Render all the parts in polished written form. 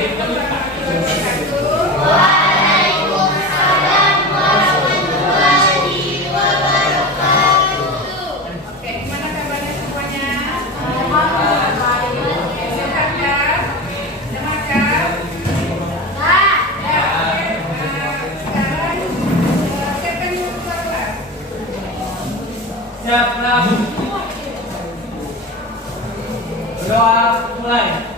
Waalaikumsalam warahmatullahi wabarakatuh. Oke, gimana kabarnya semuanya? Sehat kan? Sehat kan? Sekarang siapa yang mau keluar? Siap, doa mulai.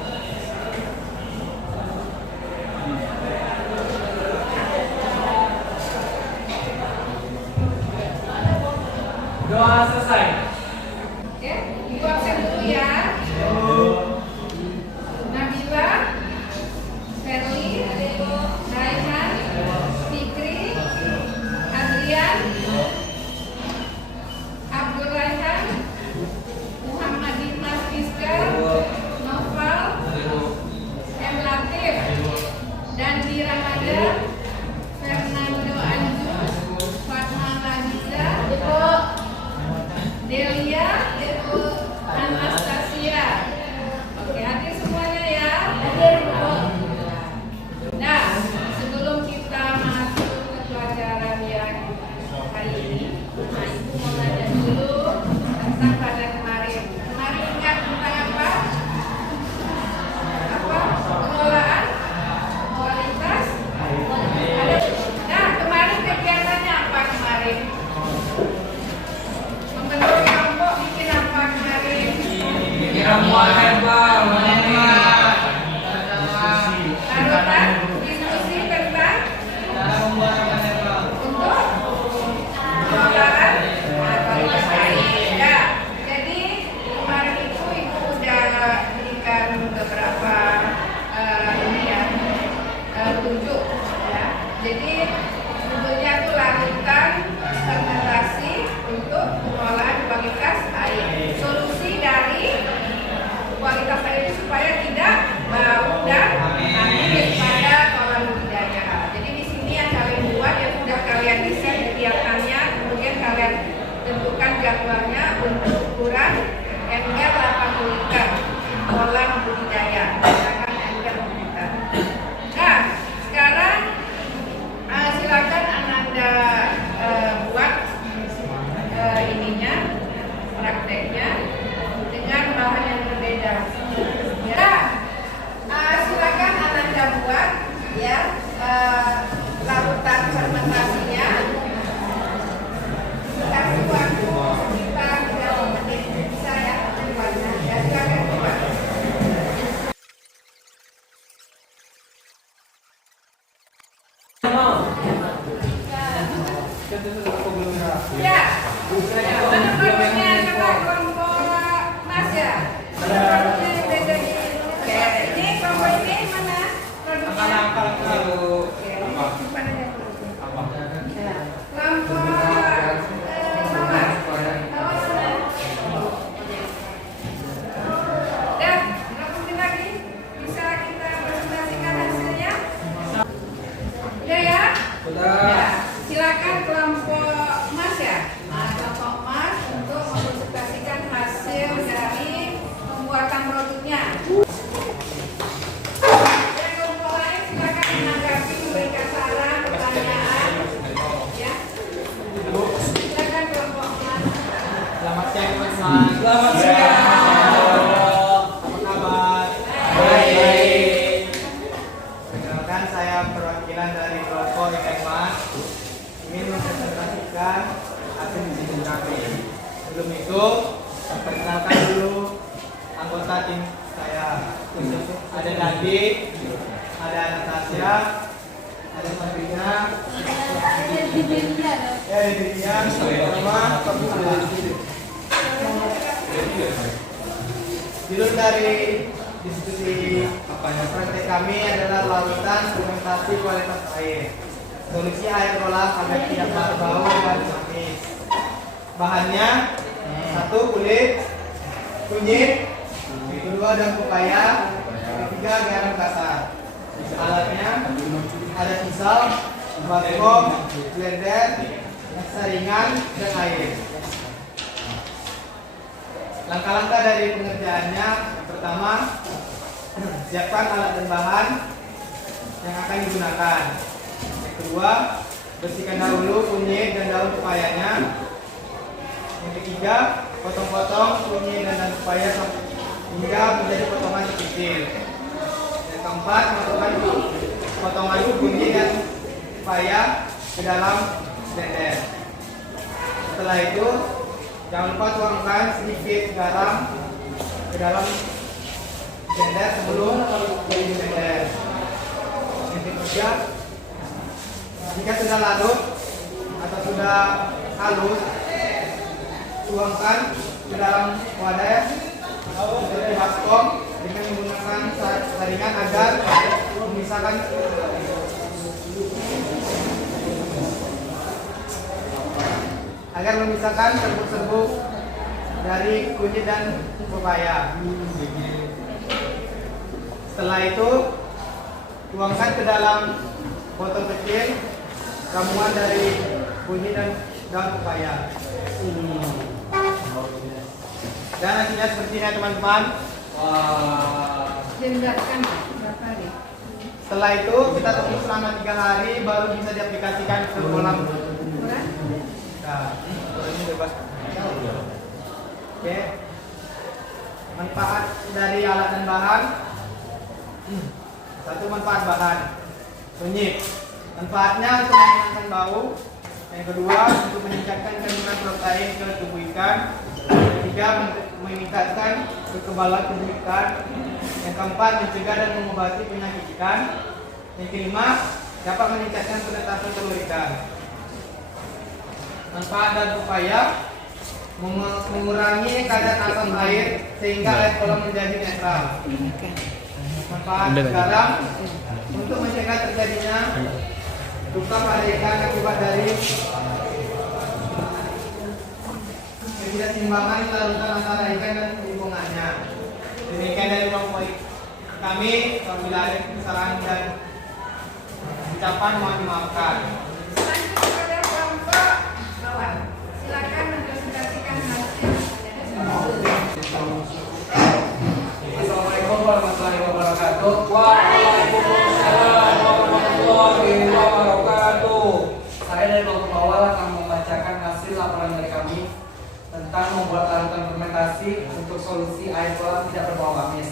Doa selesai. Oke, ibu absen dulu ya. Nabila, Ferli, Raihan, Fikri, Adrian, Abdul Raihan, Muhammad Dimas Rizka, Noval, M. Latif, Dandi Ramadan, Fernando Anjus, Fatma Lagiza, Delia, Anastasia. Oke, hadir semuanya ya. Nah, sebelum kita masuk ke pelajaran yang hari ini, nah ibu mau nanya dulu tentang pada kemarin. Kemarin ingat tentang apa? Apa? Pengelolaan kualitas. Nah, kemarin kegiatannya apa kemarin? Membentuk kelompok bikin apa kemarin? Larutan diskusi tentang untuk pengelolaan kualitas air. Ya, jadi kemarin itu ibu udah berikan beberapa tunjuk ya. Jadi sebetulnya itu larutan fermentasi untuk pengelolaan kualitas air. Solusi dari kualitas air itu supaya tidak bau dan amis pada kolam budidaya. Jadi di sini yang kalian buat yang sudah kalian desain kegiatannya, kemudian kalian tentukan jadwalnya untuk ukuran ember 80 liter kolam budidaya. Misalkan ember 1 liter. Nah, sekarang silakan Ananda buat ininya, prakteknya dengan bahan yang berbeda. Ya, silakan Ananda buat ya larutan fermentasinya. Kasih waktu sekitar 30 menit bisa ya buatnya. Ya, silakan buat. Ya, mana produknya coba kelompok Mas ya? Mana produknya yang beda ini? Ini kelompok ini mana produknya? Oke, simpan aja produknya. Kelompok Mawar. Dan berapa menit lagi bisa kita presentasikan hasilnya? Udah ya? Ya, silakan kelompok Mas ya. Nah, kelompok Mas untuk mempresentasikan hasil dari pembuatan produknya. Dan kelompok lain silakan menanggapi, memberikan saran, pertanyaan. Ya. Silakan kelompok Mas. Selamat siang teman-teman. Selamat siang. Apa kabar? Baik. Perkenalkan, saya perwakilan dari kelompok IPMAS ingin mempresentasikan hasil bisnis kami. Sebelum itu, perkenalkan dulu anggota tim saya. Ada Dandi, ada Anastasia, ada Sabrina, ada Didian, sama judul dari diskusi praktek kami adalah larutan fermentasi kualitas air. Solusi air kolam agar tidak berbau dan amis. Bahannya: 1 kulit, kunyit, 2 daun pepaya, 3 garam kasar. Alatnya ada pisau, baskom, blender, saringan, dan air. Langkah-langkah dari pengerjaannya: pertama, Siapkan alat dan bahan yang akan digunakan. Yang kedua, bersihkan dahulu kunyit dan daun pepayanya. Yang ketiga, potong-potong kunyit dan daun pepaya hingga menjadi potongan kecil. Yang keempat, masukkan potongan kunyit dan pepaya ke dalam blender. Setelah itu, jangan lupa tuangkan sedikit garam ke dalam blender sebelum di blender. Yang ketiga, jika sudah larut atau sudah halus, tuangkan ke dalam wadah seperti baskom dengan menggunakan saringan agar memisahkan serbuk-serbuk dari kunyit dan pepaya. Setelah itu, tuangkan ke dalam botol kecil ramuan dari kunyit dan daun pepaya. Dan hasilnya seperti ini teman-teman. Diendapkan berapa hari? Setelah itu kita tunggu selama 3 hari baru bisa diaplikasikan ke kolam. Murah? Nah, ini bebas. Oke. Manfaat dari alat dan bahan. Satu, manfaat bahan kunyit. Manfaatnya untuk menghilangkan bau. Yang kedua, untuk meningkatkan kandungan protein ke tubuh ikan. Yang ketiga, meningkatkan kekebalan tubuh ikan. Yang keempat, mencegah dan mengobati penyakit ikan. Yang kelima, dapat meningkatkan penetasan telur ikan. Manfaat dan upaya mengurangi kadar asam air sehingga air kolam menjadi netral. Manfaat garam untuk mencegah terjadinya luka pada ikan akibat dari ketidakseimbangan larutan antara ikan dan lingkungannya. Demikian dari ruang kami. Apabila ada kesalahan dan ucapan mohon dimaafkan. Selanjut kepada kelompok bawah. Silakan mempresentasikan hasil. Assalamualaikum warahmatullahi wabarakatuh. Waalaikumsalam warahmatullahi wabarakatuh. Saya dari kelompok bawah akan membacakan hasil laporan dari kami tentang membuat larutan fermentasi untuk solusi air kolam tidak berbau amis.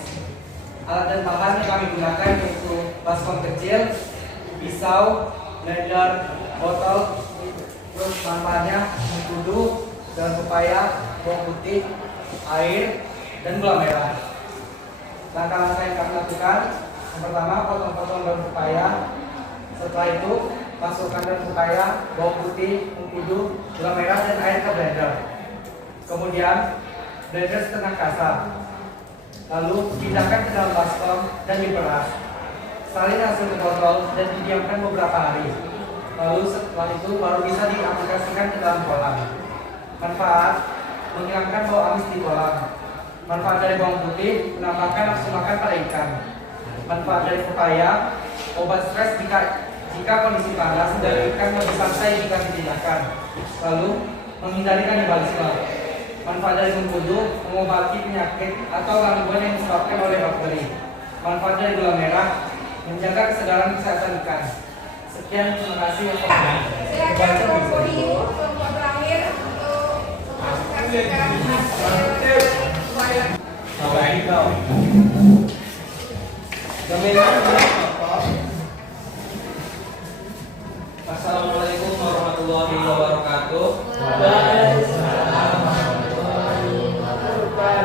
Alat dan bahan yang kami gunakan yaitu baskom kecil, pisau, blender, botol, terus bahan-bahannya mengkudu, daun pepaya, bawang putih, air, dan gula merah. Langkah-langkah yang kami lakukan, yang pertama potong-potong daun pepaya. Setelah itu masukkan daun pepaya, bawang putih, mengkudu, gula merah, dan air ke blender. Kemudian blender setengah kasar. Lalu pindahkan ke dalam baskom dan diperas. Salin hasil ke botol dan didiamkan beberapa hari. Lalu setelah itu baru bisa diaplikasikan ke dalam kolam. Manfaat: menghilangkan bau amis di kolam. Manfaat dari bawang putih: menambahkan nafsu makan pada ikan. Manfaat dari pepaya: obat stres jika kondisi panas dan ikan lebih santai jika dipindahkan. Lalu menghindari kanibalisme. Manfaat dari mengkudu: mengobati penyakit atau gangguan yang disebabkan oleh bakteri. Manfaat dari gula merah: menjaga kesegaran kesehatan ikan. Sekian, terima kasih. Silakan kelompok hiu, kelompok terakhir untuk mempresentasikan hasil. Assalamualaikum warahmatullahi wabarakatuh.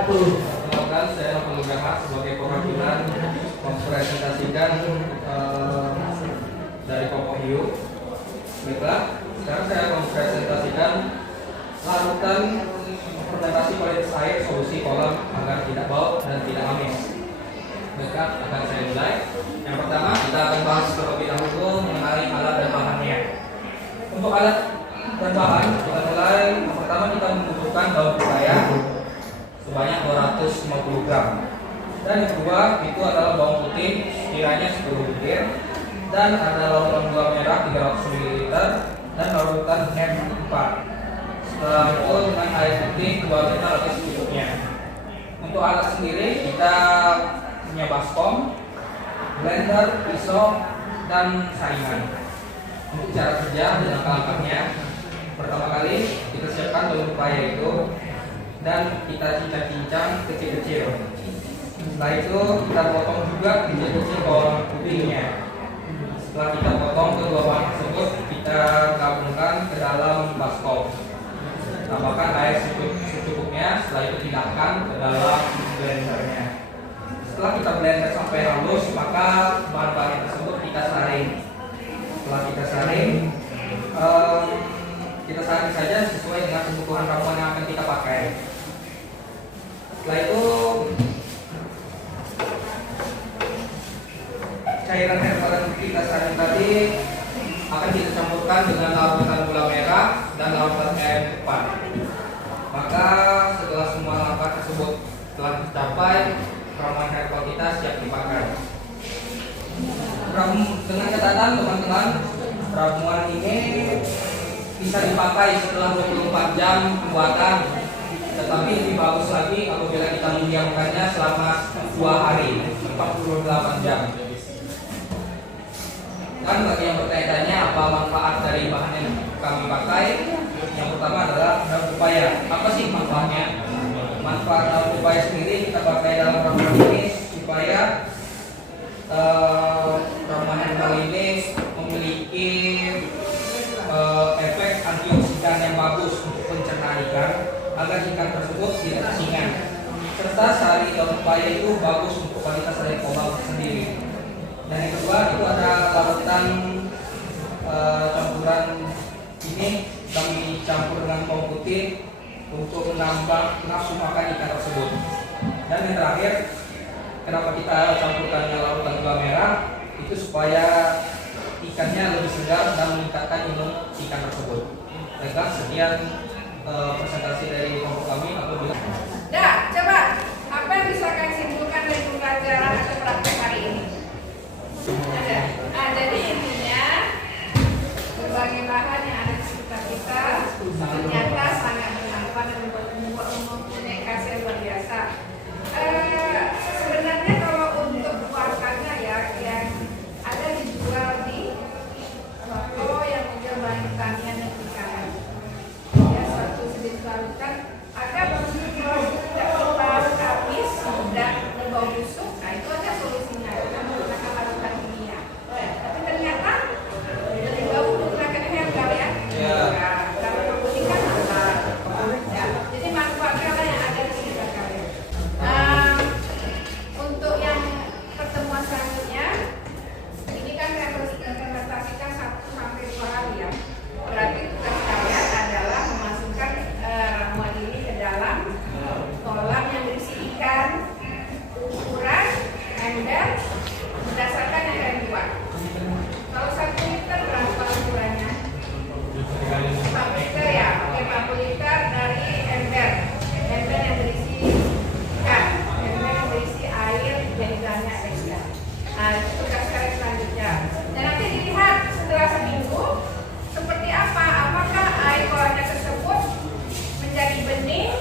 Perkenalkan, saya Nopal Jahat sebagai perwakilan mempresentasikan dari kelompok hiu. Baiklah, sekarang saya akan mempresentasikan larutan fermentasi kualitas air solusi kolam agar tidak bau dan tidak amis. Baiklah, akan saya mulai. Yang pertama, kita akan bahas terlebih dahulu mengenai alat dan bahannya. Untuk alat dan bahan, kita mulai. Yang pertama, kita membutuhkan daun pepaya sebanyak 250 gram. Dan yang kedua, itu adalah bawang putih sekiranya 10 butir. Dan ada larutan gula merah 300 ml dan larutan M4. Setelah itu dengan air putih 2 liter atau secukupnya. Untuk alat sendiri kita punya baskom, blender, pisau, dan saringan. Untuk cara kerja dan langkah-langkahnya, pertama kali kita siapkan daun pepaya itu dan kita cincang-cincang kecil-kecil. Setelah itu kita potong juga kecil-kecil bawang putihnya. Setelah kita potong kedua bahan tersebut, kita gabungkan ke dalam baskom. Tambahkan air secukupnya, setelah itu pindahkan ke dalam blendernya. Setelah kita blender sampai halus, maka bahan-bahan tersebut kita saring. Setelah kita saring, kita saring saja sesuai dengan kebutuhan ramuan yang akan kita pakai. Setelah itu cairan herbal yang kita saring tadi akan kita campurkan dengan larutan gula merah dan larutan air cepat. Maka setelah semua langkah tersebut telah tercapai, ramuan herbal kita siap dipakai. Dengan catatan teman-teman, ramuan ini bisa dipakai setelah 24 jam pembuatan, tetapi lebih bagus lagi apabila kita mendiamkannya selama 2 hari, 48 jam. Dan bagi yang bertanya-tanya apa manfaat dari bahan yang kami pakai, yang pertama adalah daun pepaya. Apa sih manfaatnya? Manfaat daun pepaya sendiri kita pakai dalam ramuan ini supaya ramuan herbal ini memiliki efek antioksidan yang bagus untuk pencernaan ikan agar ikan tersebut tidak asingan. Serta sari daun pepaya itu bagus untuk kualitas dari kobal sendiri. Dan yang kedua itu ada larutan campuran ini kami campur dengan bawang putih untuk menambah nafsu makan ikan tersebut. Dan yang terakhir, kenapa kita campurkan larutan gula merah? Itu supaya ikannya lebih segar dan meningkatkan imun ikan tersebut. Baiklah, sekian presentasi dari kelompok kami. Apabila coba apa yang bisa kalian simpulkan dari pembelajaran atau praktek hari ini? Jadi intinya berbagai bahan yang ada di sekitar kita ternyata sangat bermanfaat dan mempunyai khasiat luar biasa. Sebenarnya kalau untuk warnanya ya yang ada dijual di toko yang menjual bahan pertanian dan perikanan, ya suatu jenis larutan agar tidak terlalu habis dan berbau busuk. Nah itu aja solusinya dengan menggunakan larutan kimia. Tapi ternyata lebih bagus menggunakan herbal ya. Nah, kalau memutihkan masalah. Ya, jadi manfaatnya yang ada di sekitar kalian. Untuk yang pertemuan selanjutnya, ini kan representasikan 1 sampai 2 hari ya. Berarti tugas kalian adalah memasukkan ramuan ini ke dalam kolam yang berisi ikan, ukuran, ember, berdasarkan yang kalian buat. Kalau 1 liter berapa ukurannya? 4 liter ya, oke 40 liter dari ember yang berisi ikan, ember yang berisi air yang banyak ikan. Nah itu tugas kalian selanjutnya. Dan nanti dilihat setelah seminggu seperti apa, apakah air kolamnya tersebut menjadi bening,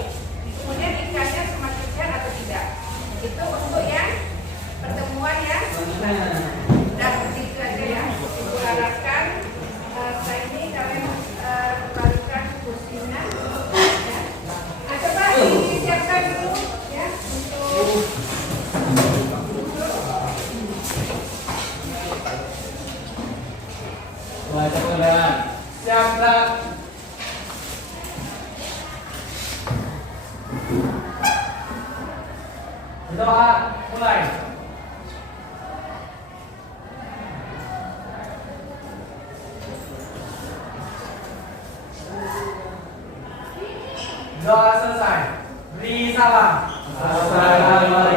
kemudian ikannya semakin sehat atau tidak. Itu untuk yang pertemuan ya. Dan begitu aja ya. Ibu harapkan setelah ini kalian kembalikan kursinya. Ya. Nah, coba disiapkan dulu ya untuk Baca kendaraan. Siap, gerak. Berdoa, mulai. Doa selesai. Beri salam. Assalamualaikum